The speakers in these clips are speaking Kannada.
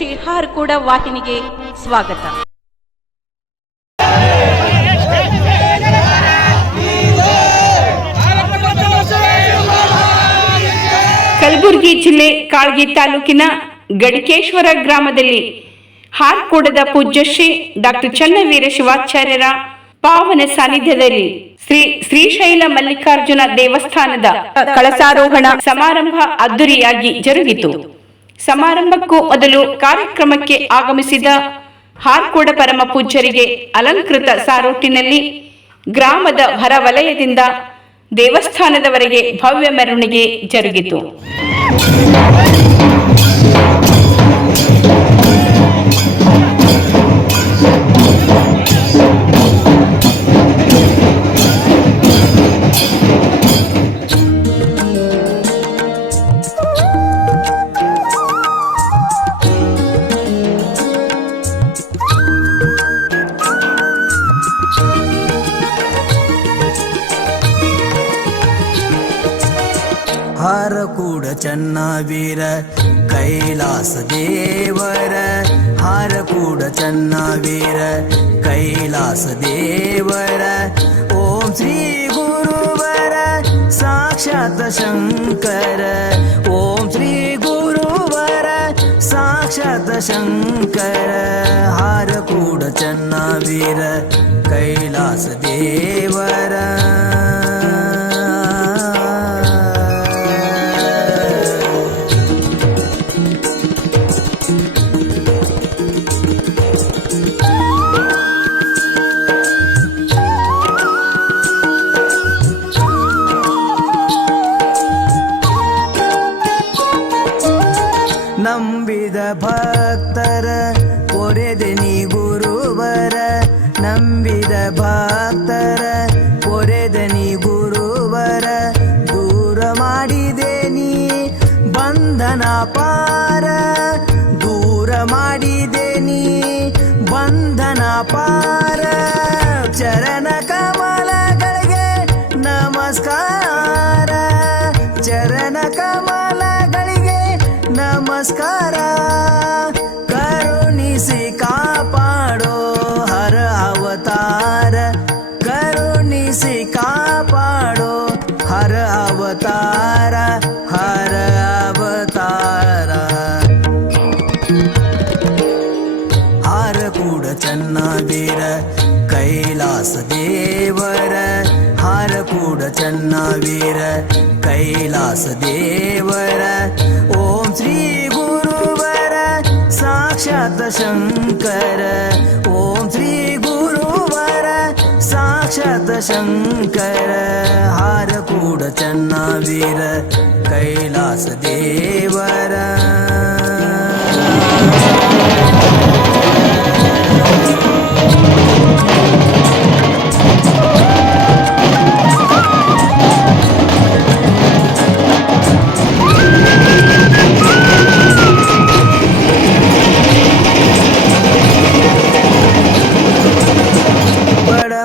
ಶ್ರೀ ಹಾರ್ಕೂಡ ವಾಹಿನಿಗೆ ಸ್ವಾಗತ. ಕಲಬುರಗಿ ಜಿಲ್ಲೆ ಕಾಳ್ಗಿ ತಾಲೂಕಿನ ಗಡಿಕೇಶ್ವರ ಗ್ರಾಮದಲ್ಲಿ ಹಾರ್ಕೋಡದ ಪೂಜ್ಯಶ್ರೀ ಡಾಕ್ಟರ್ ಚನ್ನವೀರ ಶಿವಾಚಾರ್ಯರ ಪಾವನ ಸಾನ್ನಿಧ್ಯದಲ್ಲಿ ಶ್ರೀ ಶ್ರೀಶೈಲ ಮಲ್ಲಿಕಾರ್ಜುನ ದೇವಸ್ಥಾನದ ಕಳಸಾರೋಹಣ ಸಮಾರಂಭ ಅದ್ದೂರಿಯಾಗಿ ಜರುಗಿತು. ಸಮಾರಂಭಕ್ಕೂ ಮೊದಲು ಕಾರ್ಯಕ್ರಮಕ್ಕೆ ಆಗಮಿಸಿದ ಹಾರ್ಕೋಡ ಪರಮ ಪೂಜ್ಯರಿಗೆ ಅಲಂಕೃತ ಸಾರೋಟಿನಲ್ಲಿ ಗ್ರಾಮದ ಹೊರವಲಯದಿಂದ ದೇವಸ್ಥಾನದವರೆಗೆ ಭವ್ಯ ಮೆರವಣಿಗೆ ಜರುಗಿತು. ಕೈಲಾಸ पाडो हर अवतारा हर अवतार। हर कूड चन्ना वीर कैलासदेवर हर कूड चन्न वीर कैलासदेवर ॐ श्री गुरुवर साक्षात् शङ्कर शतशङ्कर हारकूडचन्ना कैलासदेवर।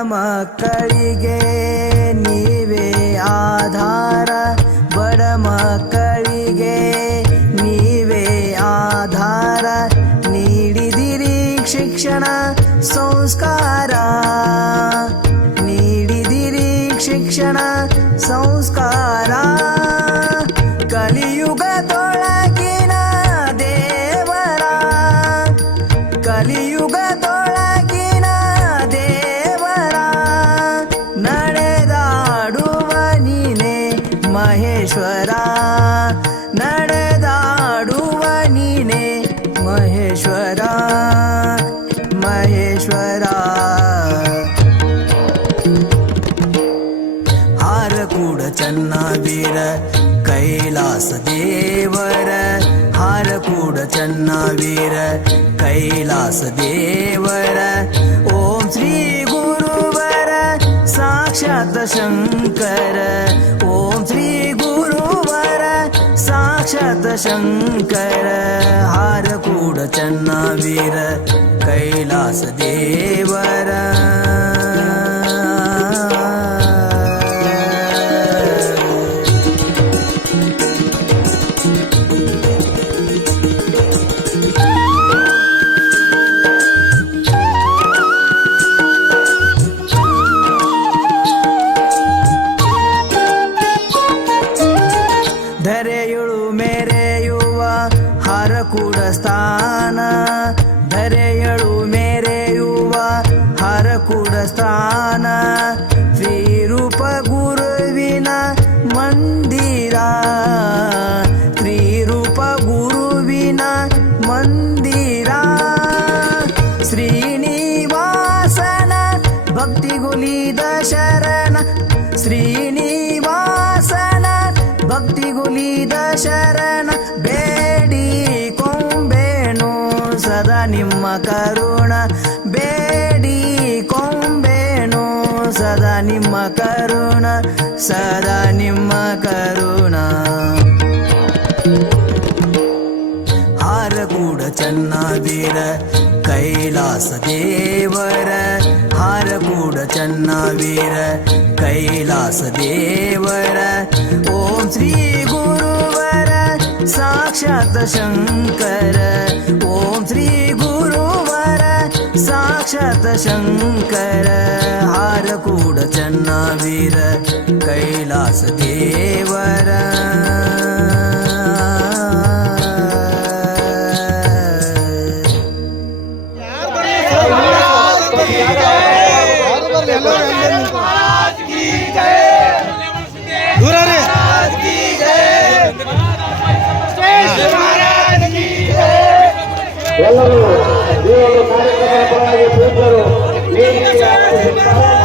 ಮಕ್ಕಳಿಗೆ ನೀವೇ ಆಧಾರ. ಬಡ ಮಕ್ಕಳಿಗೆ ನೀವೇ ಆಧಾರ. ನೀಡಿದಿರಿ ಶಿಕ್ಷಣ ಸಂಸ್ಕಾರ. ನೀಡಿದಿರಿ ಶಿಕ್ಷಣ ಸಂಸ್ಕಾರ. ಹಾರಕೂಡ ಚನ್ನವೀರ ಕೈಲಾಸ ದೇವರ ಹಾರಕೂಡ ಚನ್ನವೀರ ಕೈಲಾಸ ದೇವರ ಓಂ ಶ್ರೀ ಗುರುವರ ಸಾಕ್ಷಾತ್ ಶಂಕರ ಓಂ ಶ್ರೀ ಗುರುವರ ಸಾಕ್ಷಾತ್ ಶಂಕರ ಹಾರಕೂಡ ಚನ್ನವೀರ ಕೈಲಾಸ ದೇವರ ಶರಣ ಬೇಡಿ ಕೊಂಬೇನು ಸದಾ ನಿಮ್ಮ ಕರುಣ. ಬೇಡಿ ಕೊಂಬೇನು ಸದಾ ನಿಮ್ಮ ಕರುಣ, ಸದಾ ನಿಮ್ಮ ಕರುಣ. ಹಾರಕೂಡ ಚನ್ನವೀರ ಕೈಲಾಸ ದೇವರ. ಹಾರಕೂಡ ಚನ್ನವೀರ ಕೈಲಾಸ ದೇವರ. ಓಂ ಶ್ರೀ साक्षात् शङ्कर। ॐ श्रीगुरुवर साक्षतशङ्कर हारकूडचन्ना वीर कैलासदेवर। ಎಲ್ಲರೂ ಈ ಒಂದು ಕಾರ್ಯಕ್ರಮದ ಪರವಾಗಿ ಪೂಜ್ಯರು ವೇದಿಕೆಗೆ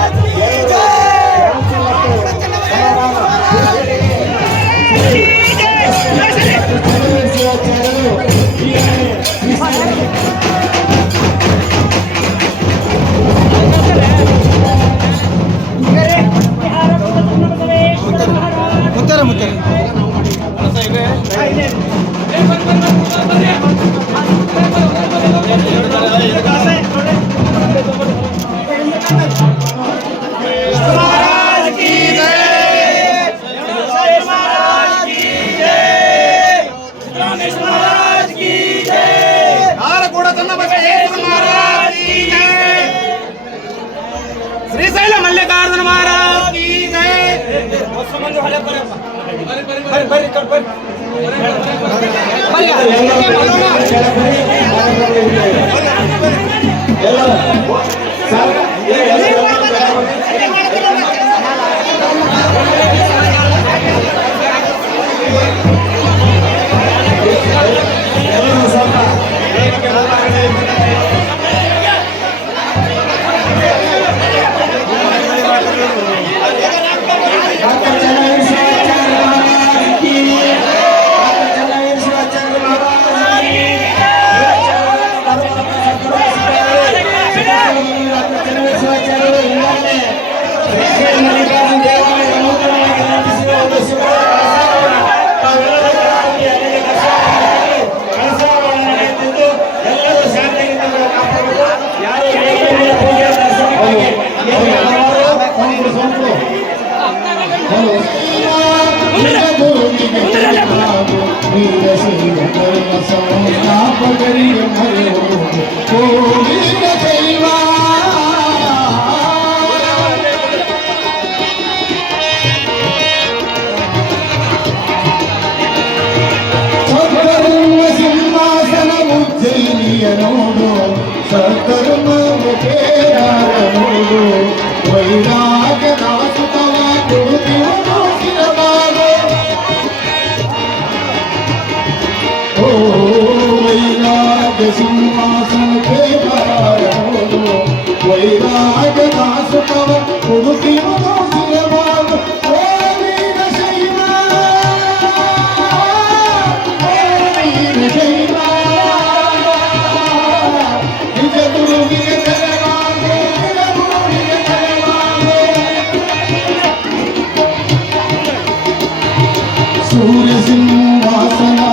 thế ra đời quay ra സൂര്യസിംഹാസന.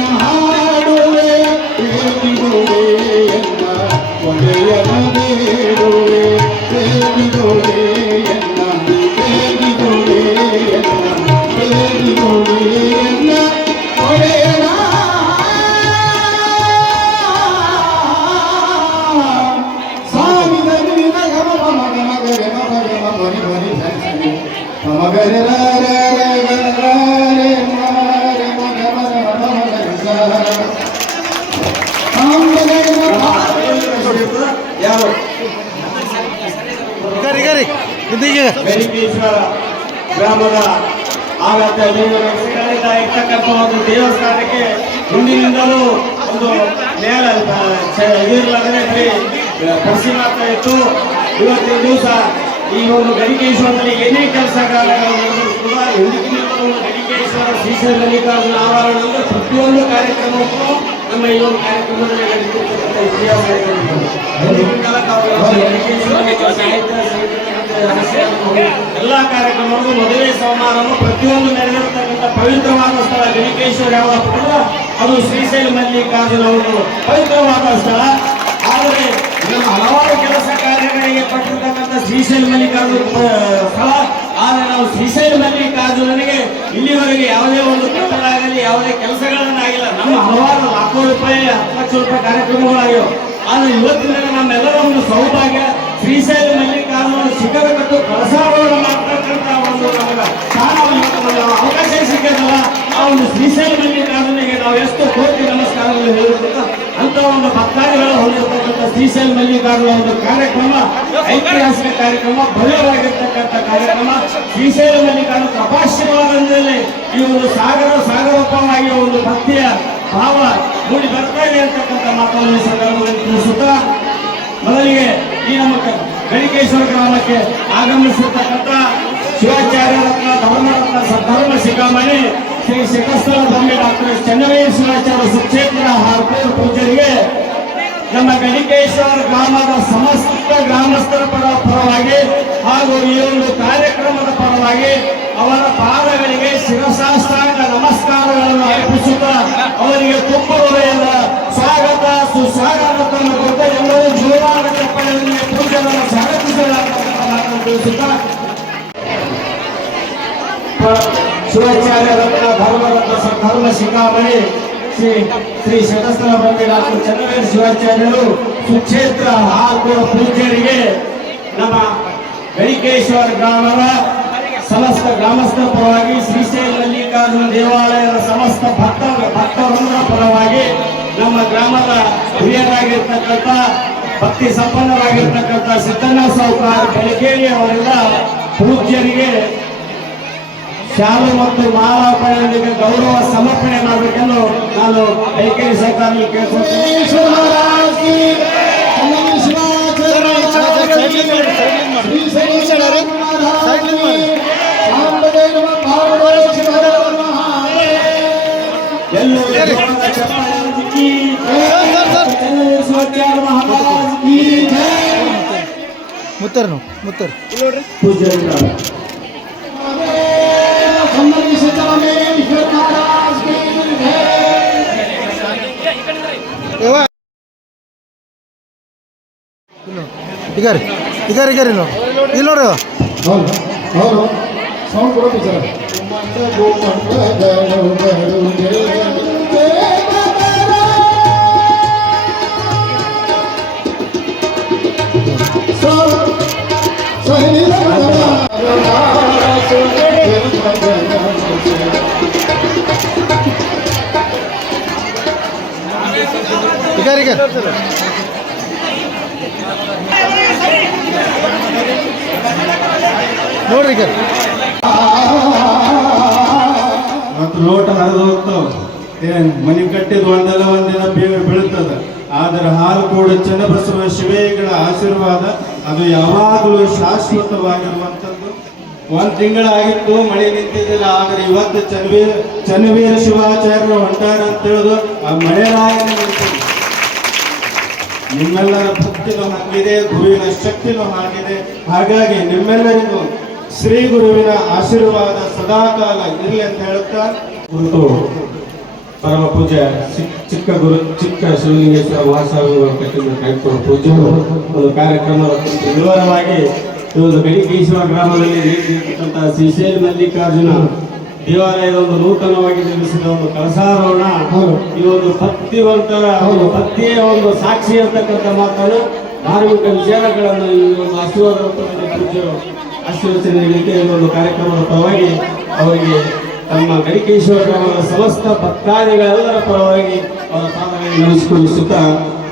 Oh. ಗ್ರಾಮದ ಆಘಾತ ನಡೆಸಿಗಳಿಂದ ಇರ್ತಕ್ಕಂಥ ಒಂದು ದೇವಸ್ಥಾನಕ್ಕೆ ಹಿಂದಿನಿಂದಲೂ ಒಂದು ನೇರ ಕೃಷಿ ಮಾತ್ರ ಇತ್ತು. ಇವತ್ತಿನ ದಿವಸ ಈ ಒಂದು ಗಡಿಕೇಶ್ವರದಲ್ಲಿ ಏನೇ ಕೆಲಸ ಕೂಡ ಹಿಂದಿನಿಂದಲೂ ಗಡಿಕೇಶ್ವರ ಶ್ರೀಶೈಲ ಮಲ್ಲಿಕಾರ್ಜುನ ಆವರಣ ಅಂದ್ರೆ ಪ್ರತಿಯೊಂದು ಕಾರ್ಯಕ್ರಮಕ್ಕೂ ನಮ್ಮ ಈ ಒಂದು ಕಾರ್ಯಕ್ರಮದಲ್ಲಿ ನಡೆದಿರ್ತಕ್ಕಂಥ ಗಡಿಕೇಶ್ವರಕ್ಕೆ ಸಾಹಿತ್ಯ ಎಲ್ಲ ಕಾರ್ಯಕ್ರಮಗಳು ಮದುವೆ ಸಮಾರಂಭ ಪ್ರತಿಯೊಂದು ನಡೆದಿರ್ತಕ್ಕಂಥ ಪವಿತ್ರವಾದ ಸ್ಥಳ ಗಣಿಕೇಶ್ವರ ಅಂದ್ರೆ ಅದು ಶ್ರೀಶೈಲ ಮಲ್ಲಿಕಾರ್ಜುನ ಅವರು. ಪವಿತ್ರವಾದ ಸ್ಥಳ. ಆದರೆ ನಮ್ಮ ಹಲವಾರು ಕೆಲಸ ಕಾರ್ಯಗಳಿಗೆ ಪಟ್ಟಿರ್ತಕ್ಕಂಥ ಶ್ರೀಶೈಲ ಮಲ್ಲಿಕಾರ್ಜುನ ಸ್ಥಳ. ಆದರೆ ನಾವು ಶ್ರೀಶೈಲ ಮಲ್ಲಿಕಾರ್ಜುನನಿಗೆ ಇಲ್ಲಿವರೆಗೆ ಯಾವುದೇ ಒಂದು ಕಟ್ಟಡ ಆಗಲಿ ಯಾವುದೇ ಕೆಲಸಗಳನ್ನಾಗಿಲ್ಲ. ನಮ್ಮ ಹಲವಾರು ಲಾಖೋ ರೂಪಾಯಿ, ಹತ್ತು ಲಕ್ಷ ರೂಪಾಯಿ ಕಾರ್ಯಕ್ರಮಗಳಾಗಿವೆ ಆದರೆ ಇವತ್ತಿನ ನಮ್ಮೆಲ್ಲರ ಒಂದು ಸೌಭಾಗ್ಯ ಶ್ರೀಶೈಲ ಮಲ್ಲಿಕಾರ್ಜುನ ಕಟ್ಟು ಕಳಸಾರೋಹಣ ಮಾಡ್ತಕ್ಕಂಥ ಒಂದು ನಮಗೆ ಸ್ಥಾನ ಇವತ್ತು ನಮಗೆ ಅವಕಾಶ ಸಿಕ್ಕದಲ್ಲ. ಆ ಒಂದು ಶ್ರೀಶೈಲ ಮಲ್ಲಿಕಾರ್ಜುನಿಗೆ ನಾವು ಎಷ್ಟು ಕೋಟಿ ನಮಸ್ಕಾರಗಳು ಹೇಳಿರ್ತಕ್ಕ ಅಂತ ಒಂದು ಭಕ್ತಾದಿಗಳು ಹೊಂದಿರತಕ್ಕಂಥ ಶ್ರೀಶೈಲ ಮಲ್ಲಿಕಾರ್ಜುನ ಒಂದು ಕಾರ್ಯಕ್ರಮ, ಐತಿಹಾಸಿಕ ಕಾರ್ಯಕ್ರಮ ಭವ್ಯವಾಗಿರ್ತಕ್ಕಂಥ ಕಾರ್ಯಕ್ರಮ. ಶ್ರೀಶೈಲ ಮಲ್ಲಿಕಾರ್ಜುನ ಪ್ರಭಾಷ್ಯವಾದಲ್ಲಿ ಈ ಒಂದು ಸಾಗರ, ಸಾಗರೋಪವಾಗಿ ಒಂದು ಭಕ್ತಿಯ ಭಾವ ಮೂಡಿ ಬರ್ತಾ ಇದೆ ಅಂತಕ್ಕಂಥ ಮಾತನ್ನು ಸಂದರ್ಭದಲ್ಲಿ ತಿಳಿಸುತ್ತಾ ಮೊದಲಿಗೆ ಈ ನಮ್ಮ ಕ- ಗ್ರಾಮಕ್ಕೆ ಆಗಮಿಸಿರ್ತಕ್ಕಂಥ ಶಿವಾಚಾರ್ಯ ರತ್ನ ಧರ್ಮರತ್ನ ಸದ್ಧರ್ಮ ಶಿಖಾಮಣಿ ಶ್ರೀ ಶಿಖಸ್ಥಳ ಧರ್ಮಿ ಡಾಕ್ಟರ್ ಚನ್ನವೀರ ಶಿವಾಚಾರ್ಯ ಸುಕ್ಷೇತ್ರ ಹಾರ್ಪೂರ್ ಪೂಜರಿಗೆ ನಮ್ಮ ಗಣಿಕೇಶ್ವರ ಗ್ರಾಮದ ಸಮಸ್ತ ಗ್ರಾಮಸ್ಥರ ಪರ ಪರವಾಗಿ ಹಾಗೂ ಈ ಒಂದು ಕಾರ್ಯಕ್ರಮದ ಪರವಾಗಿ ಅವರ ಪಾದಗಳಿಗೆ ಶಿರಸಾಷ್ಟಾಂಗ ನಮಸ್ಕಾರಗಳನ್ನು ಅರ್ಪಿಸುತ್ತಾ ಅವರಿಗೆ ತುಂಬ ಸ್ವಾಗತ ಸುಸ್ವಾಗತವನ್ನು ಕೊಟ್ಟು ಎಲ್ಲರೂ ಜೋರಾದ ತಿಳಿಸುತ್ತಾ ಶಿವಾಚಾರ್ಯ ರತ್ನ ಧರ್ಮರತ್ನ ಧರ್ಮ ಶಿಖಾಮಣಿ ಶ್ರೀ ಶ್ರೀ ಶತಸ್ಥಲ ಬಂದಿ ಡಾಕ್ಟರ್ ಚನ್ನವೀರ ಶಿವಾಚಾರ್ಯರು ಸುಕ್ಷೇತ್ರ ಹಾಗೂ ಪೂಜ್ಯರಿಗೆ ನಮ್ಮ ಗಡಿಕೇಶ್ವರ ಗ್ರಾಮದ ಸಮಸ್ತ ಗ್ರಾಮಸ್ಥರ ಪರವಾಗಿ ಶ್ರೀಶೈಲ ಮಲ್ಲಿಕಾರ್ಜುನ ದೇವಾಲಯದ ಸಮಸ್ತ ಭಕ್ತ ಭಕ್ತವೃಂದರ ಪರವಾಗಿ ನಮ್ಮ ಗ್ರಾಮದ ಹಿರಿಯರಾಗಿರ್ತಕ್ಕಂಥ ಭಕ್ತಿ ಸಂಪನ್ನರಾಗಿರ್ತಕ್ಕಂಥ ಸಿದ್ದಣ್ಣ ಸಾಹುಕಾರ ಬೆಳಗೇರಿ ಅವರಿಂದ ಪೂಜ್ಯರಿಗೆ ಶಾಲೆ ಮತ್ತು ಮಾಲಾಪಣೆಯೊಂದಿಗೆ ಗೌರವ ಸಮರ್ಪಣೆ ಮಾಡಬೇಕೆಂದು ನಾನು ಬೆಳಗೇರಿ ಸರ್ಕಾರದಲ್ಲಿ ಕೇಳ್ಕೊಳ್ತೇನೆ. ಗಣೇಶ್ವರ ಮುತ್ತರ್ ಪೂಜ್ಯರಿಂದ ಮುತ್ತರ್. ಇಗಾರಿ ಇಗಾರಿ ಇಗಾರಿ ಇಲ್ಲಿ. ಇಲ್ಲಿ ನೋಡ್ರಿ ಸೌಂಡ್ ಕೊಡೋದು ಸರ್ ಲೋಟ ಹರಿದು ಹೋಗ್ತಾವ ಮನೆ ಕಟ್ಟಿದ ಒಂದಲ್ಲ ಒಂದಿನ ಬೇಗ ಬೀಳುತ್ತದೆ ಆದರೆ ಹಾಲು ಕೂಡ ಚನ್ನಬಸವ ಶಿವೆಗಳ ಆಶೀರ್ವಾದ, ಅದು ಯಾವಾಗಲೂ ಶಾಶ್ವತವಾಗಿರುವಂಥದ್ದು. ಒಂದ್ ತಿಂಗಳಾಗಿತ್ತು, ಮಳೆ ನಿಂತಿದ್ದಿಲ್ಲ. ಆದರೆ ಇವತ್ತು ಚನ್ನವೀರ ಚನ್ನವೀರ ಶಿವಾಚಾರ್ಯರು ಹೊಂಟಾರ ಅಂತ ಹೇಳುದು ಆ ನಿಂತಿದೆ ನಿಮ್ಮೆಲ್ಲರ ಭಕ್ತಿನೂ ಹಾಗಿದೆ, ಗುರುವಿನ ಶಕ್ತಿನೂ ಹಾಗಿದೆ. ಹಾಗಾಗಿ ನಿಮ್ಮೆಲ್ಲರಿಗೂ ಶ್ರೀ ಗುರುವಿನ ಆಶೀರ್ವಾದ ಸದಾಕಾಲ ಇರಲಿ ಅಂತ ಹೇಳುತ್ತಾ? ಗುರುತು, ಪರಮ ಪೂಜೆ ಚಿಕ್ಕ ಗುರು, ಚಿಕ್ಕ ಶಿವಲಿಂಗೇಶ್ವರ ಮಹಾಸ್ವಾಮಿಗಳು ಕಟ್ಟಿದ ಪೂಜೆ ಒಂದು ಕಾರ್ಯಕ್ರಮ ವಿವರವಾಗಿ ಒಂದು ಗಡಿಕೇಶ್ವರ ಗ್ರಾಮದಲ್ಲಿ ನೀಡಿರ್ತಕ್ಕಂತಹ ಶ್ರೀಶೈಲ ಮಲ್ಲಿಕಾರ್ಜುನ ದೇವಾಲಯದ ಒಂದು ನೂತನವಾಗಿ ನಿರ್ಮಿಸಿದ ಒಂದು ಕಳಸಾರೋಹಣ. ಈ ಒಂದು ಭಕ್ತಿವಂತರ ಭಕ್ತಿಯ ಒಂದು ಸಾಕ್ಷಿ ಅಂತಕ್ಕಂಥ ಮಾತನ್ನು ಧಾರ್ಮಿಕ ವಿಚಾರಗಳನ್ನು ಈ ಒಂದು ಆಶೀರ್ವಾದ ಪೂಜ್ಯರು ಆಶೀರ್ವಚನೆ ನೀಡಲಿಕ್ಕೆ ಒಂದು ಕಾರ್ಯಕ್ರಮದ ಪರವಾಗಿ ಅವರಿಗೆ ತಮ್ಮ ಗಡಿಕೇಶ್ವರ ಸಮಸ್ತ ಭಕ್ತಾದಿಗಳೆಲ್ಲರ ಪರವಾಗಿ ಅವರ ಸಾಧನೆ ನಮಸ್ಕರಿಸುತ್ತಾ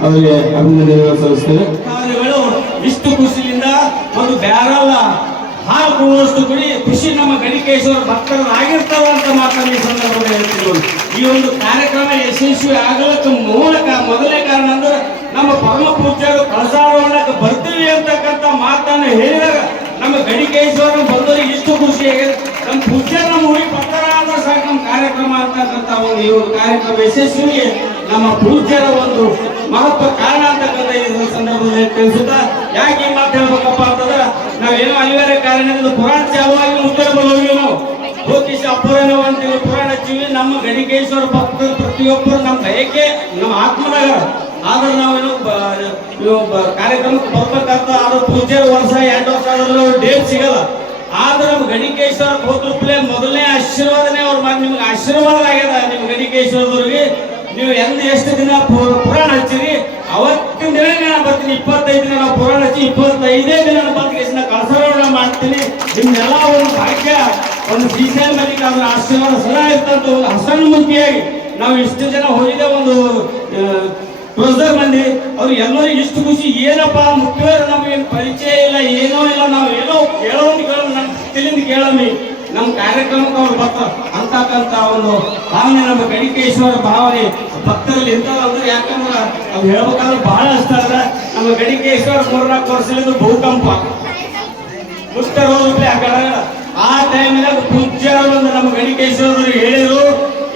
ಅವರಿಗೆ ಅಭಿನಂದನೆ ಸಲ್ಲಿಸ್ತೇವೆ ಭಕ್ತಾದಿಗಳು ಇಷ್ಟು ಖುಷಿಯಿಂದ ಒಂದು ಬ್ಯಾರಲ್ಲ. ಹಾಲು ಕೊಡುವಷ್ಟು ಗುಡಿ ಖುಷಿ ನಮ್ಮ ಗಣಿಕೇಶ್ವರ ಭಕ್ತರಾಗಿರ್ತಾವ ಅಂತ ಮಾತನ್ನು ಈ ಸಂದರ್ಭದಲ್ಲಿ ಹೇಳ್ತೀವಿ ಈ ಒಂದು ಕಾರ್ಯಕ್ರಮ ಯಶಸ್ವಿ ಆಗಲಿಕ್ಕೆ ಮೂಲಕ ಮೊದಲನೇ ಕಾರಣ ಅಂದ್ರೆ ನಮ್ಮ ಪರಮ ಪೂಜ್ಯರು ಕಳಸಾರೋಹಣಕ್ಕೆ ಬರ್ತೀವಿ ಅಂತಕ್ಕಂಥ ಮಾತನ್ನ ಹೇಳಿದಾಗ ನಮ್ಮ ಗಣಿಕೇಶ್ವರ ಬಂದವರಿಗೆ ಇಷ್ಟು ಖುಷಿಯಾಗಿದೆ ನಮ್ಮ ಪೂಜ್ಯ ನಮ್ಮ ಊರಿಗೆ ಅಂತ ಸಾಕು ನಮ್ಮ ಕಾರ್ಯಕ್ರಮ ಅಂತಕ್ಕಂಥ ಒಂದು ಈ ಒಂದು ಕಾರ್ಯಕ್ರಮ ಯಶಸ್ವಿಗೆ ನಮ್ಮ ಪೂಜ್ಯರ ಒಂದು ಮಹತ್ವ ಕಾರಣ ಅಂತಕ್ಕಂಥ ಈ ಸಂದರ್ಭದಲ್ಲಿ ತಿಳಿಸುತ್ತಾ. ಯಾಕೆ ಈ ಮಾತು ಹೇಳ್ಬೇಕಪ್ಪ ಅಂತಂದ್ರೆ ನಾವೇನೋ ಅನಿವಾರ್ಯ ಕಾರಣದಿಂದ ಪುರಾಣ ಚಾಲುವಾಗಿ ಮುಂದೆ ಬರೋಗಿ ನಾವು ಅಪ್ಪರೇನೋ ಅಂತೇಳಿ ಪುರಾಣ ಹಚ್ಚಿವಿ ನಮ್ಮ ಗಣಿಕೇಶ್ವರ ಭಕ್ತರು ಪ್ರತಿಯೊಬ್ಬರು ನಮ್ಮ ಬಯಕೆ, ನಮ್ಮ ಆತ್ಮನಾಗ ಆದ್ರೆ ನಾವೇನು ಕಾರ್ಯಕ್ರಮಕ್ಕೆ ಬರ್ಬೇಕಂತ ಆದ್ರೆ ಪೂಜೆ ವರ್ಷ, ಎರಡು ವರ್ಷ ಆದ್ರೂ ಡೇಟ್ ಸಿಗಲ್ಲ. ಆದ್ರೆ ನಮ್ಮ ಗಣಿಕೇಶ್ವರ ಹೋದ್ರಪ್ಲೆ ಮೊದಲನೇ ಆಶೀರ್ವಾದನೆ ಅವ್ರ ಮಾಡಿ ನಿಮ್ಗೆ ಆಶೀರ್ವಾದ ಆಗ್ಯದ. ನಿಮ್ಮ ಗಣಿಕೇಶ್ವರದವ್ರಿಗೆ ನೀವು ಎಂದ ಎಷ್ಟು ದಿನ ಪುರಾಣ ಹಚ್ಚಿರಿ ಅವತ್ತಿನ ದಿನ ನಾನು ಬರ್ತೀನಿ. ಇಪ್ಪತ್ತೈದು ದಿನ ನಾವು ಪುರಾಣ ಇಪ್ಪತ್ತೈದೇ ದಿನ ನಾನು ಬಂದು ಕೇಸಿನ ಕಳಸರೋಣ ಮಾಡ್ತೀನಿ. ನಿಮ್ನೆಲ್ಲ ಒಂದು ಭಾಗ್ಯ. ಒಂದು ಶ್ರೀಶೈಲ ಅದ್ರ ಆಶೀರ್ವಾದ ಸದಾ ಇರ್ತಂತ ಒಂದು ಹಸನ್ಮುಖಿಯಾಗಿ ನಾವು ಇಷ್ಟು ಜನ ಹೋಗಿದೆ ಒಂದು ಕ್ಲೋಸರ್ ಮಂದಿ. ಅವ್ರು ಎಲ್ಲರಿಗೂ ಇಷ್ಟು ಖುಷಿ. ಏನಪ್ಪ, ಮುಖ್ಯವಾದ ನಮಗೇನು ಪರಿಚಯ ಇಲ್ಲ, ಏನೋ ಇಲ್ಲ, ನಾವು ಏನೋ ಕೇಳೋದು ಕೇಳೋ ನಮ್ಮ ತಿಳಿಂದ ಕೇಳಮ್ಮಿ ನಮ್ಮ ಕಾರ್ಯಕ್ರಮಕ್ಕೆ ಅವ್ರು ಬರ್ತಾರೆ ಅಂತಕ್ಕಂಥ ಒಂದು ಭಾವನೆ ನಮ್ಮ ಗಡಿಕೇಶ್ವರ ಭಾವನೆ. ಭಕ್ತರಲ್ಲಿ ಇಂಥದ್ದು ಅಂದ್ರೆ ಯಾಕಂದ್ರೆ ಅವ್ರು ಹೇಳ್ಬೇಕಾದ್ರೆ ಬಹಳ ಇಷ್ಟ ಅಂದ್ರೆ ನಮ್ಮ ಗಡಿಕೇಶ್ವರ ಮೂರ್ನಾಲ್ಕು ವರ್ಷದಿಂದ ಭೂಕಂಪ. ಮುಷ್ಟ ಹೋದ್ರೆ ಆ ಕಡೆ. ಆ ಟೈಮ್ನಾಗ ಪೂಜ್ಯರು ನಮ್ಮ ಗಣಿಕೇಶ್ವರರು ಹೇಳಿದ್ರು,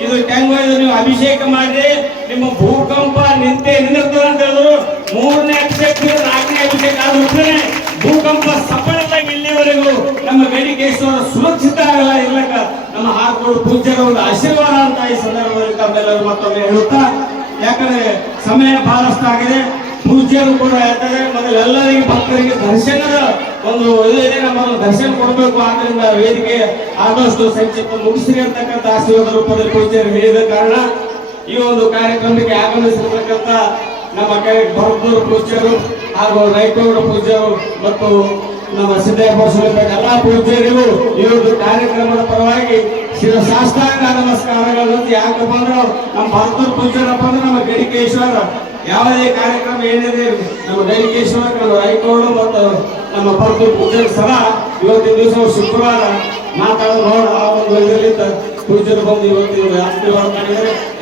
ಇದು ಟೆಂಗ್ ನೀವು ಅಭಿಷೇಕ ಮಾಡಿ ನಿಮ್ಮ ಭೂಕಂಪ ನಿಂತೆ ನಿಂದಿರ್ತದೆ ಅಂತ ಹೇಳಿದ್ರು. ಮೂರನೇ ಅಭಿಷೇಕ, ನಾಲ್ಕನೇ ಅಭಿಷೇಕ ಆದ ಭೂಕಂಪ ಸಫಲವಾಗಿ ಇಲ್ಲಿವರೆಗೂ ನಮ್ಮ ಗಣಿಕೇಶ್ವರ ಸುರಕ್ಷಿತ ಆಗಲ್ಲ ಇರ್ಲಕ್ಕ. ನಮ್ಮ ಹಾರ್ಕೋಡು ಪೂಜ್ಯರ ಒಂದು ಆಶೀರ್ವಾದ ಅಂತ ಈ ಸಂದರ್ಭದಲ್ಲಿ ತಮ್ಮೆಲ್ಲರೂ ಮತ್ತೊಮ್ಮೆ ಹೇಳುತ್ತಾ, ಯಾಕಂದ್ರೆ ಸಮಯ ಬಹಳಷ್ಟು ಆಗಿದೆ. ಪೂಜ್ಯರು ಕೂಡ ಹೇಳ್ತಾರೆ ಮೊದಲು ಎಲ್ಲರಿಗೆ ಭಕ್ತರಿಗೆ ದರ್ಶನದ ಒಂದು ಇದು ಇದೆ ನಮ್ಮ ದರ್ಶನ ಕೊಡಬೇಕು. ಆದ್ರಿಂದ ವೇದಿಕೆ ಆದಷ್ಟು ಸಂಕ್ಷಿಪ್ತ ಮುಗಿಸ್ರಿ ಅಂತಕ್ಕಂಥ ಆಶೀರ್ವಾದ ರೂಪದಲ್ಲಿ ಪೂಜ್ಯರು ಹೇಳಿದ ಕಾರಣ ಈ ಒಂದು ಕಾರ್ಯಕ್ರಮಕ್ಕೆ ಆಗಮಿಸಿರ್ತಕ್ಕಂಥ ನಮ್ಮ ಕೈ ಭರತೂರು ಪೂಜ್ಯರು ಹಾಗೂ ರೈತೋಡ ಪೂಜ್ಯರು ಮತ್ತು ನಮ್ಮ ಸಿದ್ದೇಶ್ವರ ಸ್ವಾಮಿ ಎಲ್ಲಾ ಪೂಜ್ಯರಿಗೂ ಈ ಒಂದು ಕಾರ್ಯಕ್ರಮದ ಪರವಾಗಿ ಶಿರಸಾಷ್ಟಾಂಗ ನಮಸ್ಕಾರಗಳು. ಯಾಕಪ್ಪ ಅಂದ್ರೆ ನಮ್ಮ ಭಾರತ ಪೂಜ್ಯರಪ್ಪ ಅಂದ್ರೆ ನಮ್ಮ ಗಡಿಕೇಶ್ವರ. ಯಾವುದೇ ಕಾರ್ಯಕ್ರಮ ಏನಿದೆ? ನಮ್ಮ ಗಡಿಕೇಶ್ವರ ರೈತೋಡು ಮತ್ತು ನಮ್ಮ ಭಾರತ ಪೂಜ್ಯರ ಸಹ ಇವತ್ತಿನ ದಿವಸ ಶುಕ್ರವಾರ ಮಾತಾಡೋದು ನೋಡ ಆ ಒಂದು ಇದರಿಂದ ಪೂಜ್ಯರು ಬಂದು ಇವತ್ತಿನ ಆಶೀರ್ವಾದ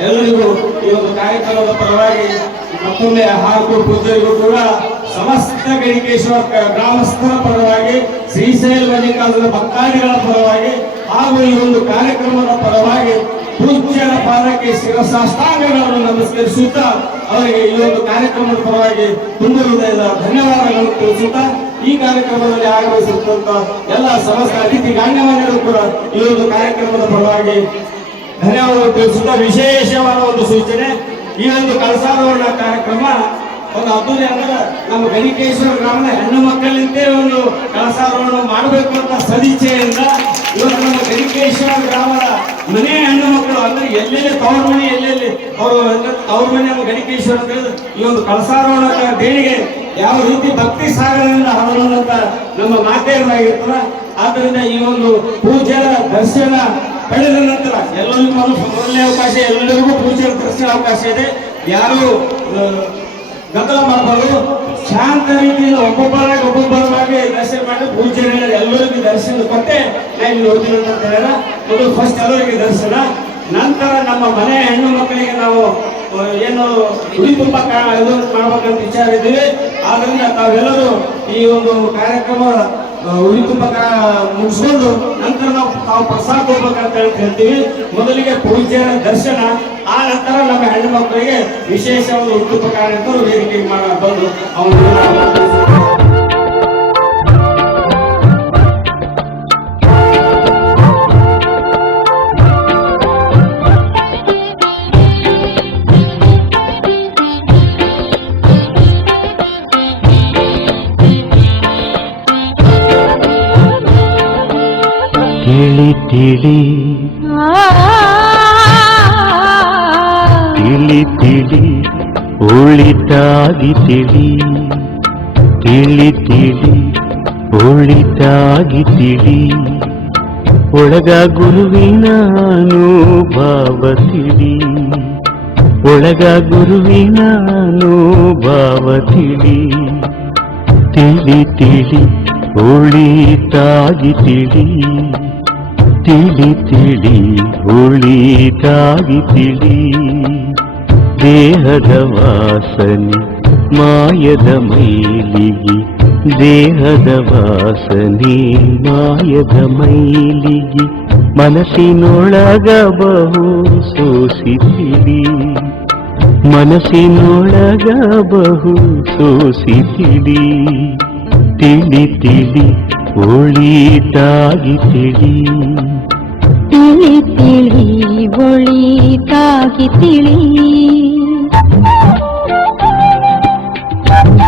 ಎಲ್ಲರಿಗೂ ಈ ಒಂದು ಕಾರ್ಯಕ್ರಮದ ಪರವಾಗಿ ಮತ್ತೊಮ್ಮೆ ಹಾಗೂ ಪೂಜ್ಯರಿಗೂ ಕೂಡ ಸಮಸ್ತ ಗಣಿಕೇಶ್ವರ ಗ್ರಾಮಸ್ಥರ ಪರವಾಗಿ, ಶ್ರೀಶೈಲ ಮಲ್ಲಿಕಾರ್ಜುನ ಭಕ್ತಾದಿಗಳ ಪರವಾಗಿ ಹಾಗೂ ಈ ಒಂದು ಕಾರ್ಯಕ್ರಮದ ಪರವಾಗಿ ಪೂಜ್ಯರ ಪಾದಕ್ಕೆ ಶಿರಸಾಷ್ಟಾಂಗಗಳನ್ನು ನಮಸ್ಕರಿಸುತ್ತಾ ಅವರಿಗೆ ಈ ಒಂದು ಕಾರ್ಯಕ್ರಮದ ಪರವಾಗಿ ತುಂಬ ಹೃದಯದ ಧನ್ಯವಾದಗಳನ್ನು ತಿಳಿಸುತ್ತಾ ಈ ಕಾರ್ಯಕ್ರಮದಲ್ಲಿ ಆಗಮಿಸಿರುವಂತ ಎಲ್ಲ ಸಮಸ್ತ ಅತಿಥಿ ಗಣ್ಯಮಾನ್ಯರು ಕೂಡ ಈ ಒಂದು ಕಾರ್ಯಕ್ರಮದ ಪರವಾಗಿ ಧನ್ಯವಾದ ತಿಳಿಸುತ್ತಾ ವಿಶೇಷವಾದ ಒಂದು ಸೂಚನೆ, ಈ ಒಂದು ಕಳಸಾರೋಹಣ ಕಾರ್ಯಕ್ರಮ ಒಂದು ಅದ್ದೂರಿ ಅಂದ್ರೆ ನಮ್ಮ ಗಣಿಕೇಶ್ವರ ಗ್ರಾಮದ ಹೆಣ್ಣು ಮಕ್ಕಳಿಂದೇ ಒಂದು ಕಳಸಾರೋಹಣ ಮಾಡಬೇಕು ಅಂತ ಸದಿಚ್ಛೆಯಿಂದ ಇವತ್ತು ನಮ್ಮ ಗಣಿಕೇಶ್ವರ ಗ್ರಾಮದ ಮನೆ ಹೆಣ್ಣು ಮಕ್ಕಳು, ಅಂದ್ರೆ ಎಲ್ಲೆಲ್ಲಿ ತವ್ರ ಮನೆ, ಎಲ್ಲೆಲ್ಲಿ ಅವರು ಅವ್ರ ಮನೆ ನಮ್ಮ ಗಣಿಕೇಶ್ವರ ಅಂತ ಈ ಒಂದು ಕಳಸಾರೋಹಣ ದೇಣಿಗೆ ಯಾವ ರೀತಿ ಭಕ್ತಿ ಸಾಗರದಿಂದ ಹರಡುವಂತ ನಮ್ಮ ಮಾತೆಯರಾಗಿರ್ತಾರ ಆದ್ದರಿಂದ ಈ ಒಂದು ಪೂಜೆಯ ದರ್ಶನ ಪಡೆದ ನಂತರ ಎಲ್ಲರಿಗೂ ಅವಕಾಶ ಎಲ್ಲರಿಗೂ ಪೂಜೆಯ ದರ್ಶನ ಅವಕಾಶ ಇದೆ. ಯಾರು ಗದ್ದಲ ಮಾಡಬಾರ್ದು. ಶಾಂತ ರೀತಿಯಿಂದ ಒಬ್ಬೊಬ್ಬರಾಗಿ ಒಬ್ಬೊಬ್ಬರಾಗಿ ದರ್ಶನ ಮಾಡಿ ಪೂಜೆ ಎಲ್ಲರಿಗೂ ದರ್ಶನ ಕೊಟ್ಟೆ. ನಾನು ನೋಡ್ತೀನಿ ಅಂತ ಮೊದಲು ಫಸ್ಟ್ ಎಲ್ಲರಿಗೆ ದರ್ಶನ. ನಂತರ ನಮ್ಮ ಮನೆ ಹೆಣ್ಣು ಮಕ್ಕಳಿಗೆ ನಾವು ಏನು ಗುಡಿ ತುಂಬ ಇದು ಮಾಡ್ಬೇಕಂತ ವಿಚಾರ ಇದ್ದೀವಿ. ಆದ್ರಿಂದ ತಾವೆಲ್ಲರೂ ಈ ಒಂದು ಕಾರ್ಯಕ್ರಮ ಆ, ಪ್ರಕಾರ ಮುಗಿಸ್ಕೊಂಡು ನಂತರ ನಾವು ತಾವು ಪ್ರಸಾದ ಹೋಗ್ಬೇಕಂತ ಹೇಳಿ ಹೇಳ್ತೀವಿ. ಮೊದಲಿಗೆ ಪೂಜೆಯ ದರ್ಶನ ಆ ನಂತರ ನಮ್ಮ ಹೆಣ್ಣು ಮಕ್ಕಳಿಗೆ ವಿಶೇಷ ಒಂದು ಉಳಿತು ಅಂತ ವೇದಿಕೆ ಮಾಡ ಬಂದು ಅವರು ತಿಳಿ ತಿಳಿ. ತಿಳಿ ತಿಳಿ ಒಳಿತಾಗಿ ತಿಳಿ. ತಿಳಿ ತಿಳಿ ಒಳಿತಾಗಿ ತಿಳಿ. ಒಳಗ ಗುರುವಿನ ಅನುಭವ ತಿಳಿ ಒಳಗ ಗುರುವಿನ ಅನುಭವ ತಿಳಿ ತಿಳಿ ತಿಳಿ ಒಳಿತಾಗಿ ತಿಳಿ. ತಿಳಿ ತಿಳಿ ಒಳಿತಾಗಿ ತಿಳಿ ದೇಹದ ವಾಸನೆ ಮಾಯದ ಮೈಲಿಗೆ ದೇಹದ ವಾಸನೆ ಮಾಯದ ಮೈಲಿಗೆ ಮನಸ್ಸಿನೊಳಗ ಬಹು ಸೋಸಿತಿಳಿ ಮನಸ್ಸಿನೊಳಗ ಬಹು ಸೋಸಿತಿಳಿ ತಿಳಿ ತಿಳಿ ಒಳಿತಾಗಿ ತಿಳಿ ತಿಳಿ ತಿಳಿ ಒಳಿತಾಗಿ ತಿಳಿ ಆರು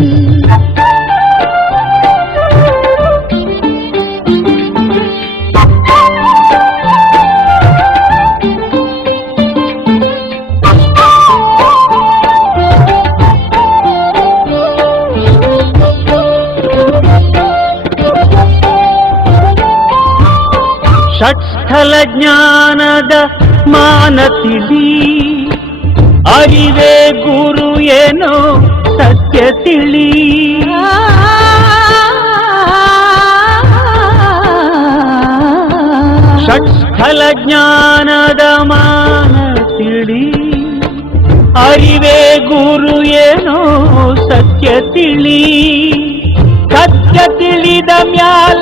ಜ್ಞಾನದ ಮಾನ ತಿಳಿ ಅರಿವೆ ಗುರು ಏನೋ ಸತ್ಯ ತಿಳಿ. ಷಟ್ಸ್ಥಲ ಜ್ಞಾನದ ಮಾನ ತಿಳಿ ಅರಿವೆ ಗುರು ಏನೋ ಸತ್ಯ ತಿಳಿ. ಸತ್ಯ ತಿಳಿದ ಮ್ಯಾಲ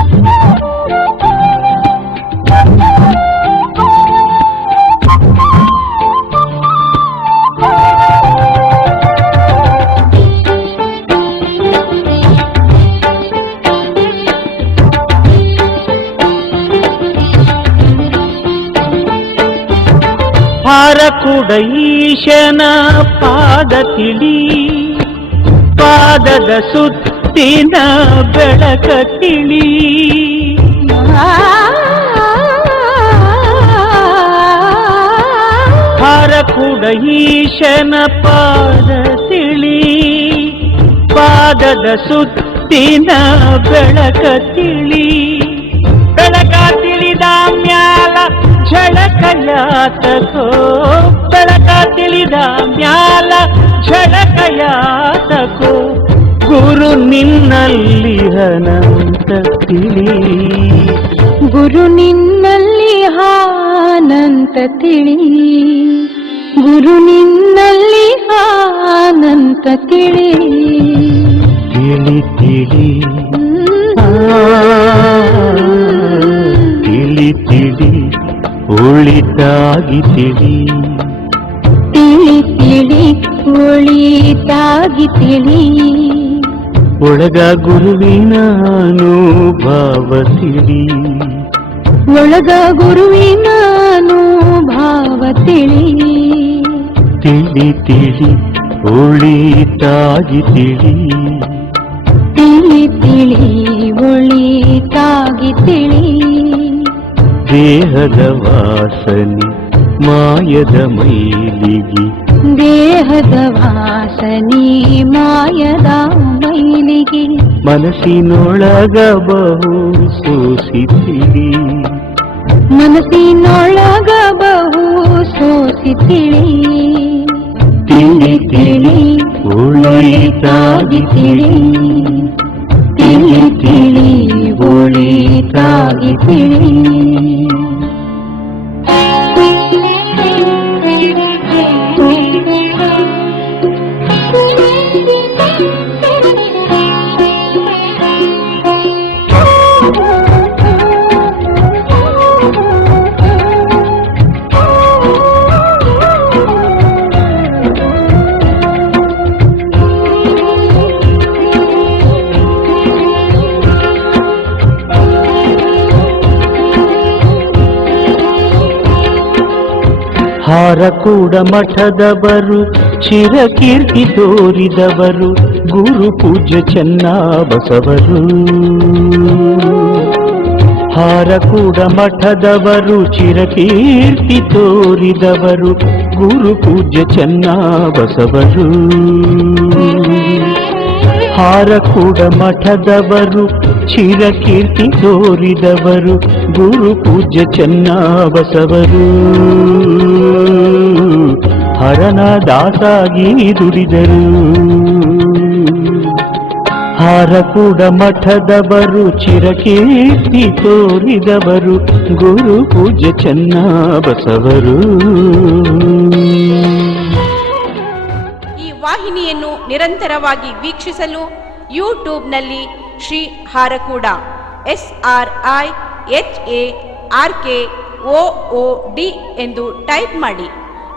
ಹಾರಕುಡ ಈಶನ ಪಾದ ತಿಳಿ, ಪಾದದ ಸುತ್ತಿನ ಬೆಳಕ ತಿಳಿ. ಹಾರಕುಡ ಈಶನ ಪಾದ ತಿಳಿ, ಪಾದದ ಸುತ್ತಿನ ಬೆಳಕ ತಿಳಿ. ಝಳಕಯಾತಕೋ ಬೆಳಕ ತಿಳಿದ ಮ್ಯಾಲ ಝಳಕಯಾತಕೋ ಗುರು ನಿನ್ನಲ್ಲಿ ಹನಂತ ತಿಳಿ. ಗುರು ನಿನ್ನಲ್ಲಿ ಹಾನಂತ ತಿಳಿ. ಗುರು ನಿನ್ನಲ್ಲಿ ಹಾನಂತ ತಿಳಿ. ತಿಳಿ ತಿಳಿ. ತಿಳಿ ತಿಳಿ. ಒಳಿತಾಗಿ ತಿಳಿ ತಿಳಿ ತಿಳಿ ಒಳಿತಾಗಿ ತಿಳಿ ಒಳಗ ಗುರುವಿನ ಭಾವ ತಿಳಿ ಒಳಗ ಗುರುವಿನಾನು ಭಾವ ತಿಳಿ ತಿಳಿ ತಿಳಿ ಒಳಿತಾಗಿ ತಿಳಿ ತಿಳಿ ತಿಳಿ ಒಳಿತಾಗಿ ತಿಳಿ ದೇಹದ ವಾಸನೆ ಮಾಯದ ಮೈಲಿಗೆ ದೇಹದ ವಾಸನೆ ಮಾಯದ ಮೈಲಿಗೆ ಮನಸ್ಸಿನೊಳಗ ಬಹು ಸೂಸಿತಿಳಿ ಮನಸ್ಸಿನೊಳಗ ಬಹು ಸೋಸಿ ತಿಳಿ ತಿಳಿ ತಿಳಿ ಉಳಿತಾಗಿ ತಿಳಿ ತಿಳಿ ತಿಳಿ ಉಳಿತಾಗಿ ತಿಳಿ ಹಾರ ಕೂಡ ಮಠದವರು ಚಿರಕೀರ್ತಿ ತೋರಿದವರು, ಗುರು ಪೂಜ್ಯ ಚೆನ್ನ ಬಸವರು ಮಠದವರು ಚಿರಕೀರ್ತಿ ತೋರಿದವರು, ಗುರು ಪೂಜ್ಯ ಚೆನ್ನ ಬಸವರು ಹಾರ ಕೂಡ ಮಠದವರು ಚಿರಕೀರ್ತಿ ತೋರಿದವರು, ಗುರು ಪೂಜ್ಯ ಚೆನ್ನ ಬಸವರು ಹರನ ದಾಸಾಗಿ ದುಡಿದರು. ಹಾರ ಕೂಡ ಮಠದವರು ಚಿರಕೀರ್ತಿ ತೋರಿದವರು, ಗುರು ಪೂಜ್ಯ ಚೆನ್ನ ಬಸವರು ಈ ವಾಹಿನಿಯನ್ನು ನಿರಂತರವಾಗಿ ವೀಕ್ಷಿಸಲು ಯೂಟ್ಯೂಬ್ನಲ್ಲಿ Shri Harakuda, S R I H A R K O D ಎಂದು ಟೈಪ್ ಮಾಡಿ.